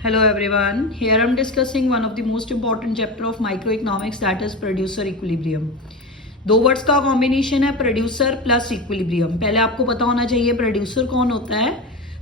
Hello everyone. Here I'm discussing one of the most important chapter of microeconomics, that is producer equilibrium. दो words का combination है producer plus equilibrium. पहले आपको पता होना चाहिए प्रोड्यूसर कौन होता है.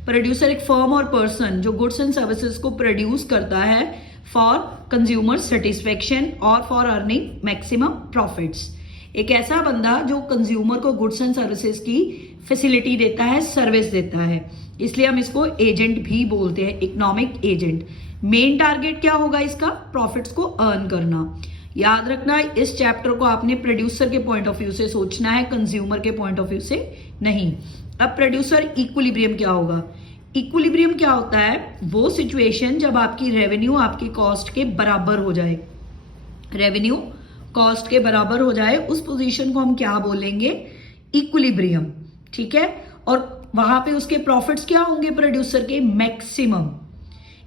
प्रोड्यूसर एक फर्म और पर्सन जो गुड्स एंड सर्विसेज को प्रोड्यूस करता है फॉर कंज्यूमर सेटिस्फेक्शन और फॉर अर्निंग मैक्सिमम प्रॉफिट्स. एक ऐसा बंदा जो कंज्यूमर को गुड्स एंड सर्विसेज की फैसिलिटी देता है, सर्विस देता है, इसलिए हम इसको एजेंट भी बोलते हैं, इकोनॉमिक एजेंट. मेन टारगेट क्या होगा इसका? प्रॉफिट्स को अर्न करना. याद रखना, इस चैप्टर को आपने प्रोड्यूसर के पॉइंट ऑफ व्यू से सोचना है, कंज्यूमर के पॉइंट ऑफ व्यू से नहीं. अब प्रोड्यूसर इक्विलिब्रियम क्या होगा? इक्विलिब्रियम क्या होता है? वो सिचुएशन जब आपकी रेवेन्यू आपकी कॉस्ट के बराबर हो जाए. रेवेन्यू कॉस्ट के बराबर हो जाए, उस पोजीशन को हम क्या बोलेंगे? इक्विलिब्रियम. ठीक है. और वहां पे उसके प्रॉफिट्स क्या होंगे? प्रोड्यूसर के मैक्सिमम.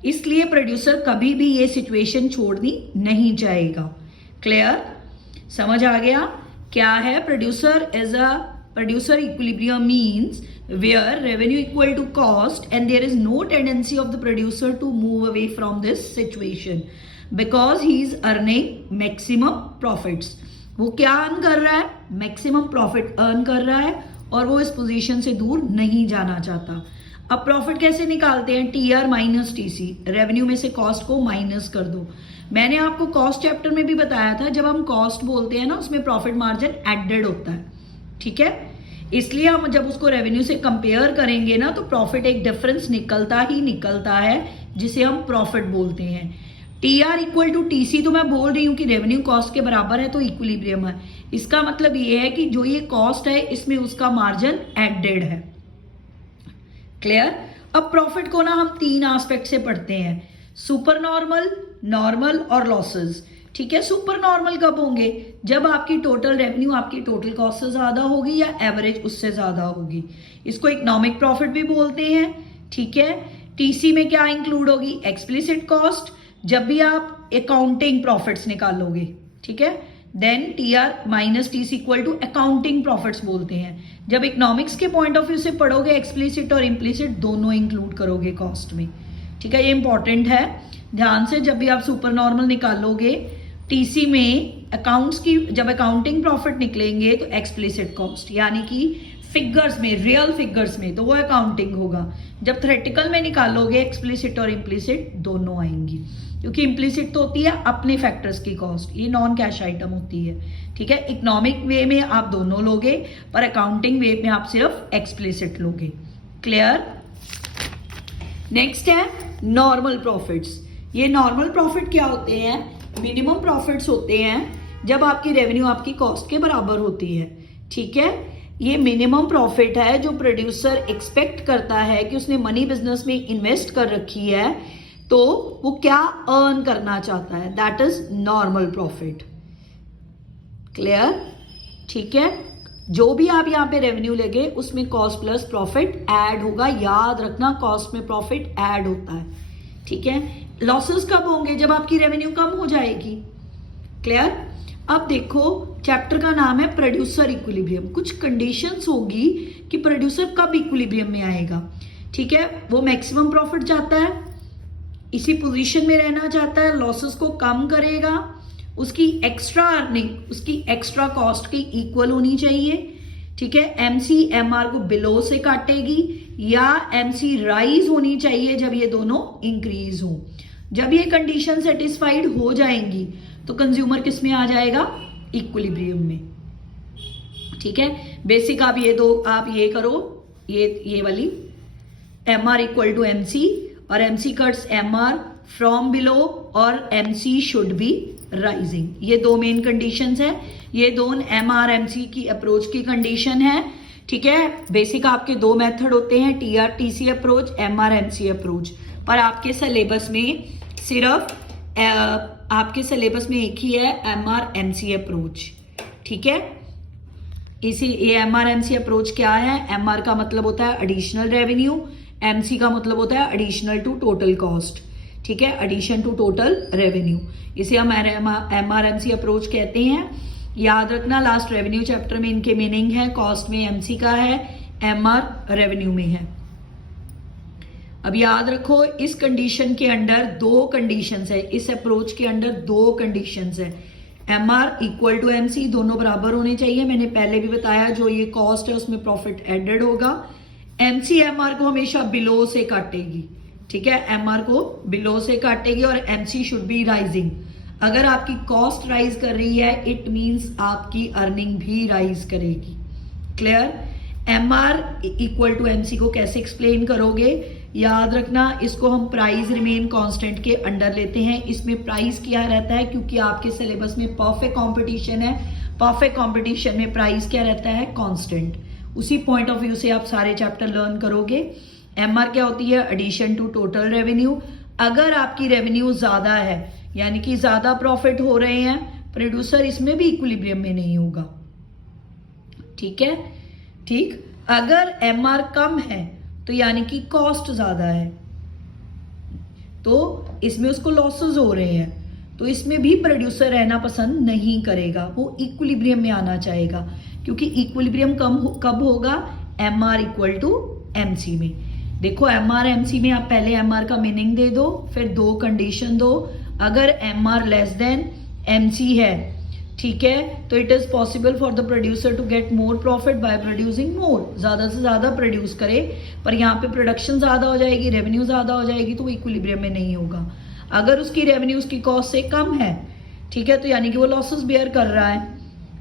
इसलिए प्रोड्यूसर कभी भी ये सिचुएशन छोड़नी नहीं चाहेगा. क्लियर? समझ आ गया क्या है? Producer equilibrium means where revenue equal to cost and there is no tendency of the producer to move away from this situation because he is earning maximum profits. वो क्या अर्न कर रहा है? मैक्सिमम प्रॉफिट अर्न कर रहा है और वो इस पोजीशन से दूर नहीं जाना चाहता. अब प्रॉफिट कैसे निकालते हैं? TR minus TC. रेवेन्यू में से कॉस्ट को माइनस कर दो. मैंने आपको कॉस्ट चैप्टर में भी बताया था, जब हम कॉस्ट बोलते हैं ना, उसमें प्रॉफिट मार्जिन एडेड होता है. ठीक है. इसलिए हम जब उसको रेवेन्यू से कंपेयर करेंगे ना, तो प्रॉफिट एक डिफरेंस निकलता ही निकलता है, जिसे हम प्रॉफिट बोलते हैं. टीआर इक्वल टू टीसी, तो मैं बोल रही हूं कि रेवेन्यू कॉस्ट के बराबर है तो इक्विलिब्रियम है. इसका मतलब ये है कि जो ये कॉस्ट है इसमें उसका मार्जिन एडेड है. क्लियर? अब प्रॉफिट को ना हम तीन एस्पेक्ट से पढ़ते हैं: सुपर नॉर्मल, नॉर्मल और लॉसेस. ठीक है. सुपर नॉर्मल कब होंगे? जब आपकी टोटल रेवेन्यू आपकी टोटल कॉस्ट से ज्यादा होगी या एवरेज उससे ज्यादा होगी. इसको इकोनॉमिक प्रॉफिट भी बोलते हैं. ठीक है. टीसी में क्या इंक्लूड होगी? Explicit cost. जब भी आप अकाउंटिंग प्रॉफिट्स निकालोगे, ठीक है, then TR minus TC equal to accounting profits बोलते हैं. जब इकोनॉमिक्स के पॉइंट ऑफ व्यू से पढ़ोगे, एक्सप्लिसिट और इम्प्लिसिट दोनों इंक्लूड करोगे कॉस्ट में. ठीक है. ये इंपॉर्टेंट है, ध्यान से. जब भी आप सुपर नॉर्मल निकालोगे टीसी में, अकाउंट्स की जब अकाउंटिंग प्रॉफिट निकलेंगे तो एक्सप्लिसिट कॉस्ट यानी कि फिगर्स में, रियल फिगर्स में, तो वो अकाउंटिंग होगा. जब थ्योरेटिकल में निकालोगे, एक्सप्लिसिट और इम्प्लिसिट दोनों आएंगी, क्योंकि इम्प्लिसिट तो होती है अपने फैक्टर्स की कॉस्ट, ये नॉन कैश आइटम होती है. ठीक है. इकोनॉमिक वे में आप दोनों लोगे, पर अकाउंटिंग वे में आप सिर्फ एक्सप्लिसिट लोगे. क्लियर? नेक्स्ट है नॉर्मल प्रॉफिट्स. ये नॉर्मल प्रॉफिट क्या होते हैं? मिनिमम प्रॉफिट्स होते हैं जब आपकी रेवेन्यू आपकी कॉस्ट के बराबर होती है. ठीक है. ये मिनिमम प्रॉफिट है जो प्रोड्यूसर एक्सपेक्ट करता है कि उसने मनी बिजनेस में इन्वेस्ट कर रखी है, तो वो क्या अर्न करना चाहता है, that is normal profit. Clear? ठीक है. जो भी आप यहाँ पे रेवेन्यू लेंगे उसमें कॉस्ट प्लस प्रॉफिट ऐड होगा. याद रखना, कॉस्ट में प्रॉफिट ऐड होता है. ठीक है. लॉसेस कब होंगे? जब आपकी रेवेन्यू कम हो जाएगी. क्लियर? अब देखो, चैप्टर का नाम है प्रोड्यूसर इक्विलिब्रियम. कुछ कंडीशंस होगी कि प्रोड्यूसर कब इक्विलिब्रियम में आएगा. ठीक है. वो मैक्सिमम प्रॉफिट चाहता है, इसी पोजीशन में रहना चाहता है, लॉसेस को कम करेगा, उसकी एक्स्ट्रा अर्निंग उसकी एक्स्ट्रा कॉस्ट की इक्वल होनी चाहिए. ठीक है. एमसी एमआर को बिलो से काटेगी या एमसी राइज होनी चाहिए जब ये दोनों इंक्रीज हो. जब ये कंडीशन सेटिस्फाइड हो जाएंगी तो कंज्यूमर किस में आ जाएगा? इक्विलिब्रियम में. ठीक है. बेसिक आप ये दो, आप ये करो, ये वाली एमआर इक्वल टू एमसी और MC cuts MR from below और एमसी शुड बी राइजिंग. ये दो मेन कंडीशंस है. ये दोनों एमआर एमसी की अप्रोच की कंडीशन है. ठीक है. बेसिक आपके दो मेथड होते हैं, TR TC approach, MR MC approach. पर आपके सिलेबस में सिर्फ आपके सिलेबस में एक ही है, एमआर एमसी अप्रोच. ठीक है. इसी ये एमआर एमसी अप्रोच क्या है? एमआर का मतलब होता है एडिशनल रेवेन्यू, एमसी का मतलब होता है एडिशनल टू टोटल कॉस्ट. ठीक है. एडिशन टू टोटल रेवेन्यू, इसे हम एमआर एमसी अप्रोच कहते हैं. याद रखना, लास्ट रेवेन्यू चैप्टर में इनके मीनिंग है. कॉस्ट में एमसी का है, एमआर रेवेन्यू में है. अब याद रखो इस कंडीशन के अंडर दो कंडीशंस है, इस अप्रोच के अंडर दो कंडीशंस है, M R equal to M C, दोनों बराबर होने चाहिए। मैंने पहले भी बताया जो ये कॉस्ट है उसमें प्रॉफिट एडेड होगा। एम सी एम आर को हमेशा बिलो से काटेगी, ठीक है, एम आर को बिलो से काटेगी और M C should be rising. अगर आपकी कॉस्ट राइज कर रही है इट मींस आपकी अर्निंग भी राइज करेगी। Clear? M R equal to M C को कैसे एक्सप्लेन करोगे? याद रखना इसको हम प्राइस रिमेन कांस्टेंट के अंडर लेते हैं। इसमें प्राइस क्या रहता है, क्योंकि आपके सिलेबस में परफेक्ट कंपटीशन है, परफेक्ट कंपटीशन में प्राइस क्या रहता है? कांस्टेंट। उसी पॉइंट ऑफ व्यू से आप सारे चैप्टर लर्न करोगे। एमआर क्या होती है? Addition to total revenue. अगर आपकी रेवेन्यू ज्यादा है यानी कि ज्यादा प्रॉफिट हो रहे हैं, प्रोड्यूसर इसमें भी इक्विलिब्रियम में नहीं होगा, ठीक है, ठीक। अगर एमआर कम है तो यानी कि कॉस्ट ज्यादा है, तो इसमें उसको लॉसेस हो रहे हैं, तो इसमें भी प्रोड्यूसर रहना पसंद नहीं करेगा, वो इक्विलिब्रियम में आना चाहेगा। क्योंकि इक्विलिब्रियम कब होगा? M R equal to M C में। देखो एम आर एम सी में आप पहले एम आर का मीनिंग दे दो, फिर दो कंडीशन दो। अगर M R less than M C है, ठीक है, तो it is possible for the producer to get more profit by producing more, ज्यादा से ज्यादा प्रोड्यूस करे, पर यहाँ पे प्रोडक्शन ज्यादा हो जाएगी, रेवेन्यू ज्यादा हो जाएगी, तो वो इक्विलिब्रियम में नहीं होगा। अगर उसकी रेवेन्यू उसकी कॉस्ट से कम है, ठीक है, तो यानी कि वो लॉसेस बेयर कर रहा है,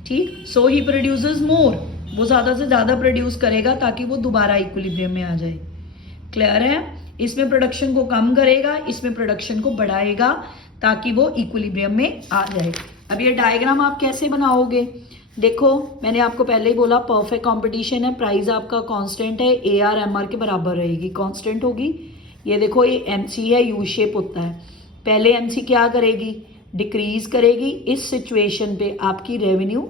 ठीक, सो ही प्रोड्यूसेस मोर, वो ज्यादा से ज्यादा प्रोड्यूस करेगा ताकि वो दोबारा इक्विलिब्रियम में आ जाए। क्लियर है? इसमें प्रोडक्शन को कम करेगा, इसमें प्रोडक्शन को बढ़ाएगा ताकि वो इक्विलिब्रियम में आ जाए। अब ये डायग्राम आप कैसे बनाओगे? देखो मैंने आपको पहले ही बोला परफेक्ट कंपटीशन है, प्राइस आपका कांस्टेंट है, ए आर एम आर के बराबर रहेगी, कांस्टेंट होगी। ये देखो ये एम सी है, यू शेप होता है। पहले एम सी क्या करेगी? डिक्रीज करेगी। इस सिचुएशन पे आपकी revenue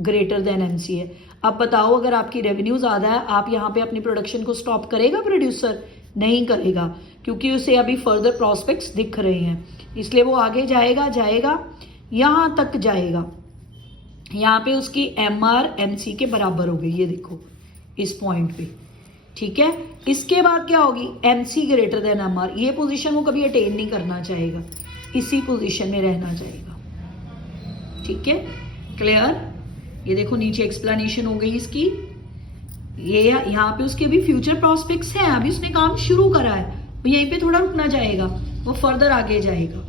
greater than M C है। अब बताओ अगर आपकी रेवेन्यू ज्यादा है, आप यहाँ पे अपनी प्रोडक्शन को स्टॉप करेगा प्रोड्यूसर? नहीं करेगा, क्योंकि उसे अभी फर्दर प्रोस्पेक्ट्स दिख रहे हैं, इसलिए वो आगे जाएगा जाएगा यहां तक जाएगा। यहाँ पे उसकी एम आर एम सी के बराबर हो गई, ये देखो इस पॉइंट पे, ठीक है। इसके बाद क्या होगी? M C greater than M R. ये पोजीशन वो कभी अटेन नहीं करना चाहेगा, इसी पोजीशन में रहना चाहेगा, ठीक है। क्लियर? ये देखो नीचे एक्सप्लेनेशन हो गई इसकी। ये यहाँ पे उसके अभी फ्यूचर प्रोस्पेक्ट्स हैं, अभी उसने काम शुरू करा है, वो यहीं पे थोड़ा रुकना चाहेगा, वो फर्दर आगे जाएगा,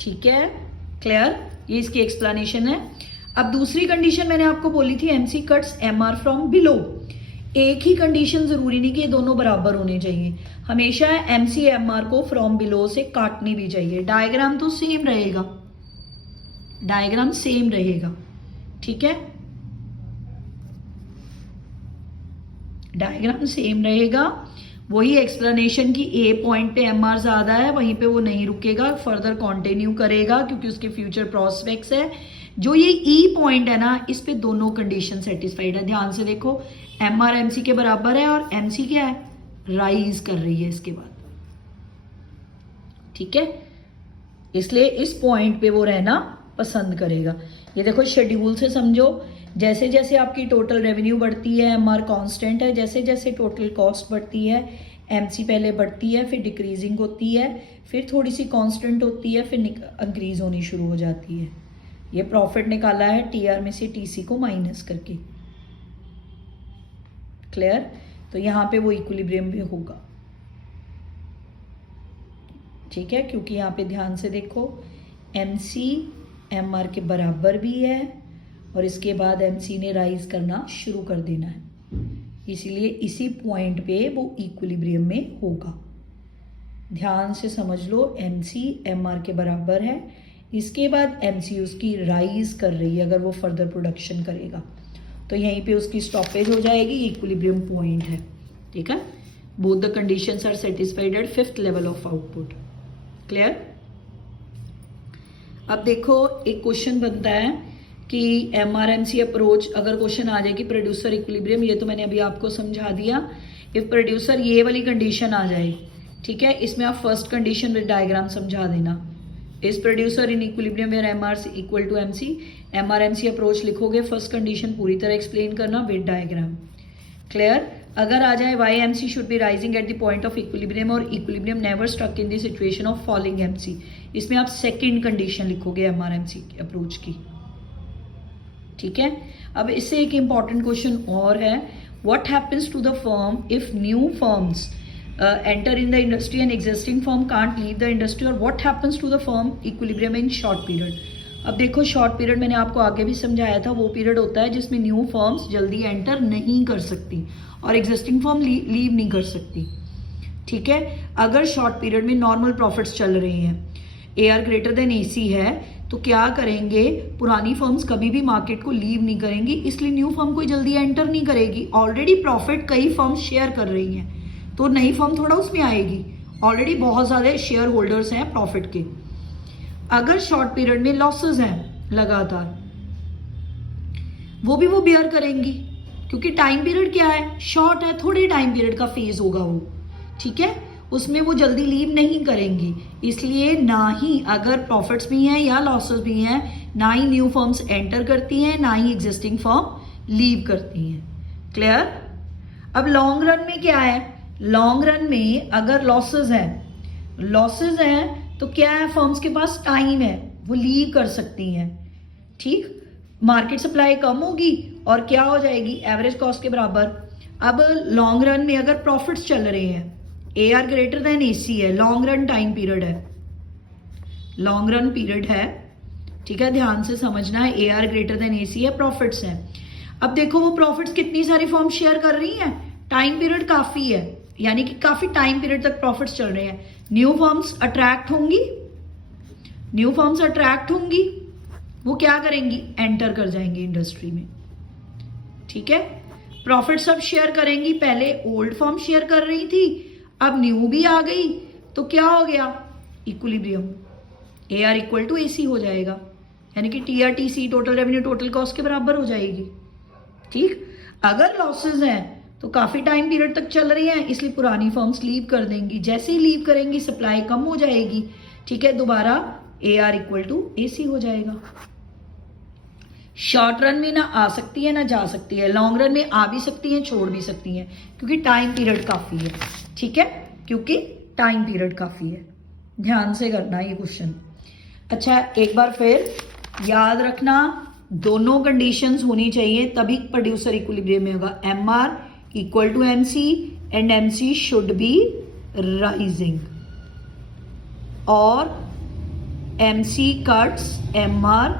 ठीक है। क्लियर? ये इसकी एक्सप्लेनेशन है। अब दूसरी कंडीशन मैंने आपको बोली थी, MC cuts MR from below. एक ही कंडीशन जरूरी नहीं कि ये दोनों बराबर होने चाहिए, हमेशा एमसी एमआर को फ्रॉम बिलो से काटनी भी चाहिए। डायग्राम तो सेम रहेगा, डायग्राम सेम रहेगा, ठीक है, डायग्राम सेम रहेगा। वही एक्सप्लेनेशन की ए पॉइंट पे एमआर ज्यादा है, वहीं पे वो नहीं रुकेगा, फर्दर कंटिन्यू करेगा क्योंकि उसके फ्यूचर प्रोस्पेक्ट्स है। जो ये ई पॉइंट है ना, इस पे दोनों कंडीशन सेटिस्फाइड है। ध्यान से देखो, एमआर एमसी के बराबर है और एमसी क्या है? राइज कर रही है इसके बाद, ठीक है, इसलिए इस पॉइंट पे वो रहना पसंद करेगा। ये देखो शेड्यूल से समझो, जैसे जैसे आपकी टोटल रेवेन्यू बढ़ती है एमआर कांस्टेंट है, जैसे जैसे टोटल कॉस्ट बढ़ती है एमसी पहले बढ़ती है, फिर डिक्रीजिंग होती है, फिर थोड़ी सी कांस्टेंट होती है, फिर इंक्रीज होनी शुरू हो जाती है। ये प्रॉफिट निकाला है टीआर में से टीसी को माइनस करके। क्लियर? तो यहाँ पे वो इक्विलिब्रियम भी होगा, ठीक है, क्योंकि यहाँ पे ध्यान से देखो एमसी एमआर के बराबर भी है और इसके बाद एमसी ने राइज करना शुरू कर देना है, इसीलिए इसी पॉइंट पे वो इक्विलिब्रियम में होगा। ध्यान से समझ लो, एमसी एमआर के बराबर है, इसके बाद एमसी उसकी राइज कर रही है, अगर वो फर्दर प्रोडक्शन करेगा तो यहीं पे उसकी स्टॉपेज हो जाएगी, इक्विलिब्रियम पॉइंट है, ठीक है। Both the conditions are satisfied at 5th level of output. Clear? अब देखो एक क्वेश्चन बनता है कि एमआरएमसी अप्रोच, अगर क्वेश्चन आ जाए कि प्रोड्यूसर इक्विलिब्रियम, ये तो मैंने अभी आपको समझा दिया। इफ प्रोड्यूसर ये वाली कंडीशन आ जाए, ठीक है, इसमें आप फर्स्ट कंडीशन विद डायग्राम समझा देना। इस producer in equilibrium where MR equal to MC, MR MC approach लिखोगे, फर्स्ट कंडीशन पूरी तरह एक्सप्लेन करना विद डायग्राम। क्लियर? अगर आ जाए Y M C should be rising at the point of equilibrium और equilibrium never struck in the situation of falling M C, इसमें आप सेकेंड कंडीशन लिखोगे M R M C approach की। ठीक है, अब इससे एक इंपॉर्टेंट क्वेश्चन और है, what happens to the firm if new firms enter in the industry and existing firm can't leave the industry, or what happens to the firm equilibrium in short period। अब देखो short period मैंने आपको आगे भी समझाया था, वो period होता है जिसमें न्यू फर्म्स जल्दी एंटर नहीं कर सकती और एग्जिस्टिंग फर्म लीव नहीं कर सकती। ठीक है, अगर शॉर्ट पीरियड में नॉर्मल प्रॉफिट्स चल रहे हैं, AR ग्रेटर देन AC है, तो क्या करेंगे, पुरानी फर्म्स कभी भी मार्केट को लीव नहीं करेंगी, इसलिए न्यू फर्म कोई जल्दी एंटर नहीं करेगी। ऑलरेडी प्रॉफिट कई फर्म्स शेयर कर रही हैं, तो नई फर्म थोड़ा उसमें आएगी, ऑलरेडी बहुत सारे शेयर होल्डर्स हैं प्रॉफिट के। अगर शॉर्ट पीरियड में लॉसेस हैं लगातार, वो बेयर करेंगी, क्योंकि टाइम पीरियड क्या है, शॉर्ट है, थोड़े टाइम पीरियड का फेज होगा वो। ठीक है, उसमें वो जल्दी लीव नहीं करेंगी, इसलिए ना ही अगर प्रॉफिट्स भी हैं या लॉसेस भी हैं, ना ही न्यू फर्म्स एंटर करती हैं, ना ही एग्जिस्टिंग फर्म लीव करती हैं। क्लियर। अब लॉन्ग रन में क्या है, लॉन्ग रन में अगर लॉसेस हैं तो क्या है, फर्म्स के पास टाइम है, वो लीव कर सकती हैं। ठीक, मार्केट सप्लाई कम होगी और क्या हो जाएगी, एवरेज कॉस्ट के बराबर। अब लॉन्ग रन में अगर प्रॉफिट्स चल रहे हैं, AR ग्रेटर देन AC है, लॉन्ग रन टाइम पीरियड है, लॉन्ग रन पीरियड है। ठीक है, ध्यान से समझना है, AR ग्रेटर देन AC है, प्रॉफिट्स हैं। अब देखो वो प्रॉफिट्स कितनी सारी फर्म शेयर कर रही हैं, टाइम पीरियड काफी है, यानी कि काफी टाइम पीरियड तक प्रॉफिट्स चल रहे हैं। न्यू फर्म्स अट्रैक्ट होंगी, वो क्या करेंगी, एंटर कर जाएंगी इंडस्ट्री में। ठीक है, प्रॉफिट्स अब शेयर करेंगी, पहले ओल्ड फर्म शेयर कर रही थी, अब न्यू भी आ गई, तो क्या हो गया, equilibrium, AR equal to AC हो जाएगा, यानी कि TRTC total revenue total cost के बराबर हो जाएगी। ठीक, अगर लॉसेस हैं तो काफी टाइम पीरियड तक चल रही हैं, इसलिए पुरानी फर्म्स लीव कर देंगी, जैसे ही लीव करेंगी सप्लाई कम हो जाएगी। ठीक है, दोबारा AR इक्वल टू AC हो जाएगा। शॉर्ट रन में ना आ सकती है ना जा सकती है, लॉन्ग रन में आ भी सकती है, छोड़ भी सकती है, क्योंकि टाइम पीरियड काफी है। ठीक है, क्योंकि टाइम पीरियड काफी है, ध्यान से करना ये क्वेश्चन। अच्छा, एक बार फिर याद रखना, दोनों कंडीशंस होनी चाहिए तभी प्रोड्यूसर इक्विलिब्रियम में होगा। MR equal to MC and MC should be rising, और MC cuts MR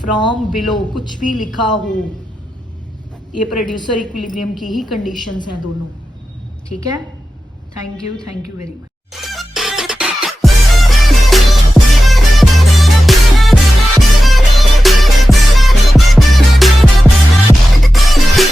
from below, कुछ भी लिखा हो, ये प्रोड्यूसर इक्विलिब्रियम की ही कंडीशंस हैं दोनों। ठीक है, थैंक यू वेरी मच।